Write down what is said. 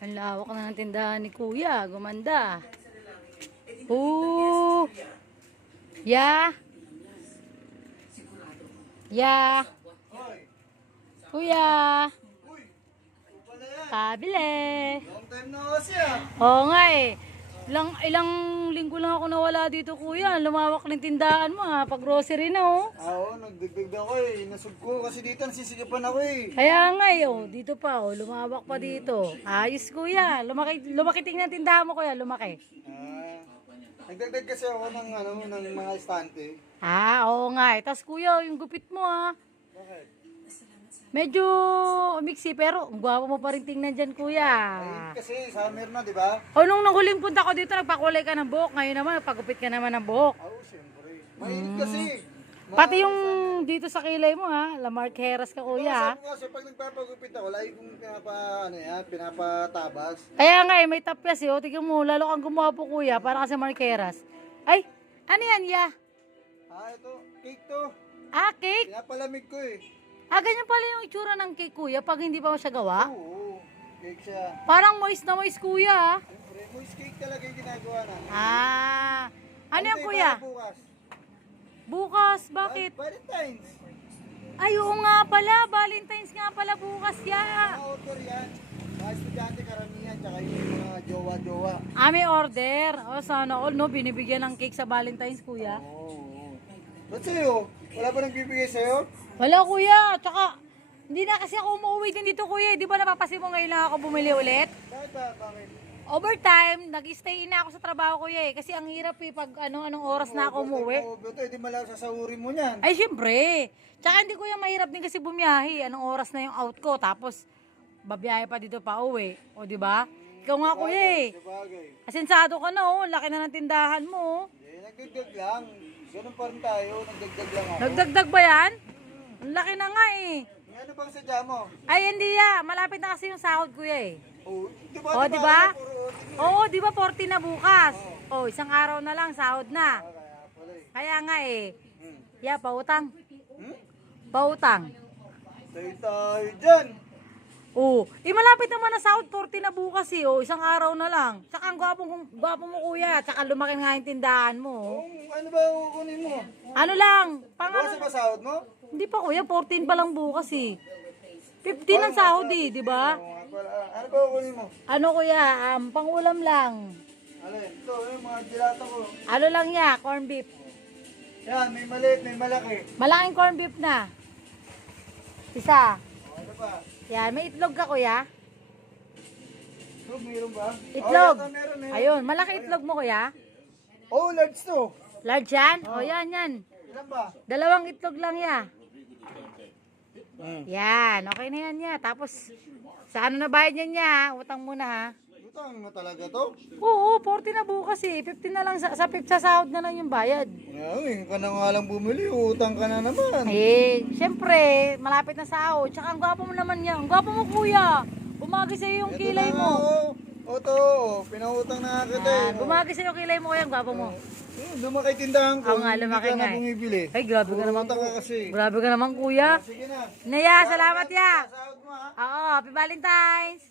Ang lawak na ng tindahan ni Kuya. Gumanda. Oo. Ya. Ya. Kuya. Pabili. Long time no kasi ah. Oo nga eh. Ilang linggo lang ako nawala dito, Kuya. Lumawak ng tindahan mo ha. Pag grocery na oh. Oo, nagdagdag ako eh. Nasub ko kasi dito nasisigapan ako eh. Kaya nga eh, oh, dito pa oh, lumawak pa dito. Ayos, Kuya. Lumaki tingnan tindahan mo, Kuya. Lumaki. Nagdagdag kasi ako ng mga estante. Oo nga eh. Tas, Kuya, yung gupit mo ha. Bakit? Medyo umiksi pero ang gwapo mo pa rin tingnan dyan, Kuya. Ay, kasi summer na, di ba? O nung huling punta ko dito, nagpakulay ka ng buhok. Ngayon naman, nagpagupit ka naman ng buhok. Oo, siyempre. Mainit kasi. Pati yung dito sa kilay mo ha, Lamarck Heras ka, Kuya. Sabi ko kasi pag nagpapagupit ako, lagi kong pinapatabas. Kaya nga eh, may tapyas eh. O, tignan mo, lalo kang gumawa po, Kuya, para kasi Marqueras. Ay, ano yan, ya? Ito, cake to. Cake? Pinapalamig ko eh. Ganyan pala yung itsura ng cake, Kuya, pag hindi pa mo siya gawa. Oo, cake siya. Parang moist na moist, Kuya. Siyempre, moist cake talaga yung ginagawa namin. Ano yan, Kuya? Bukas. Bukas, bakit? Valentine's. Ay, oo nga pala, Valentine's nga pala bukas, ya. Order yan. Mga estudyante karamihan, tsaka yung mga jowa-jowa. May order. O, sana all, no? Binibigyan ng cake sa Valentine's, Kuya. Oo. Ba't sa'yo? Wala ba nagbibigay sa'yo? Wala, Kuya. Tsaka, hindi na kasi ako umuwi din dito, Kuya. Di ba napapasin mo ngayon lang ako bumili ulit? Bakit ba? Bakit? Overtime, nag-stay na ako sa trabaho, Kuya. Kasi ang hirap eh, pag anong oras na ako umuwi. Ito, hindi malaw sasahurin mo niyan. Ay, syempre. Tsaka hindi, Kuya, mahirap din kasi bumiyahe. Anong oras na yung out ko. Tapos, babiyahe pa dito pa uwi. O, di ba? Ikaw nga, Kuya eh. Sabagay. Asensado ka na, oh. Laki na ng tindahan mo, oh. Nagdagdag lang. Ganun pa rin tayo. Nagdagdag lang ako. Nagdagdag ba yan? Ang laki na nga eh. Ano bang sadya mo? Ay, hindi ya. Malapit na kasi yung sahod, Kuya eh. Oh, di ba? Oh, di ba? Oo, di ba 40 na bukas? Oh, isang araw na lang, sahod na. Kaya pala eh. Kaya nga eh. Hmm. Ya, pautang. Hmm? Pautang. Tayo dyan. Oh, malapit naman na sahod, 40 na bukas eh. Oh, isang araw na lang. Tsaka ang gwapo mo, Kuya. Tsaka lumaki nga yung tindahan mo. Ano ba kukunin mo? Ano lang? Bukas ba sahod mo? Hindi pa, Kuya. 14 pa lang bukas eh. 15 ang sahod eh, di ba? Ano ba kukunin mo? Ano, Kuya? Pangulam lang. Alin? Ito, yung mga dilata ko. Ano lang ya? Corn beef. Yan, may maliit, may malaki. Malaking corn beef na. Isa. Ano pa? Yan, may itlog ka, Kuya. Itlog, mayroon ba? Itlog. Oh, meron. Ayun, malaki itlog mo, Kuya. Oh, large to. Large yan? O, yan, yan. Ilan ba? 2 itlog lang ya. Yan, okay na yan ya. Tapos, sa ano na bayad niyan ya? Utang muna ha. Utang mo talaga to? Oo, 40 na bukas eh. 15 na lang, sa sahod na lang yung bayad. Ngayon, ka na nga lang bumili, utang ka na naman. Eh, syempre, malapit na sahod. Tsaka ang gwapo mo naman yan. Ang gwapo mo, Kuya. Bumagi sa'yo yung kilay mo. Oto, pinautang na kita eh. Bumagi sa'yo yung kilay mo, Kuya. Ang gwapo mo. Lumaki tindahan ko, Oo nga, lumaki hindi ka nga na eh. bumibili. Ay, grabe ka naman. Utang ka kasi. Grabe ka naman, Kuya. Sige na. Naya, salamat ya. Sahod mo ha. Oo, happy Valentine's.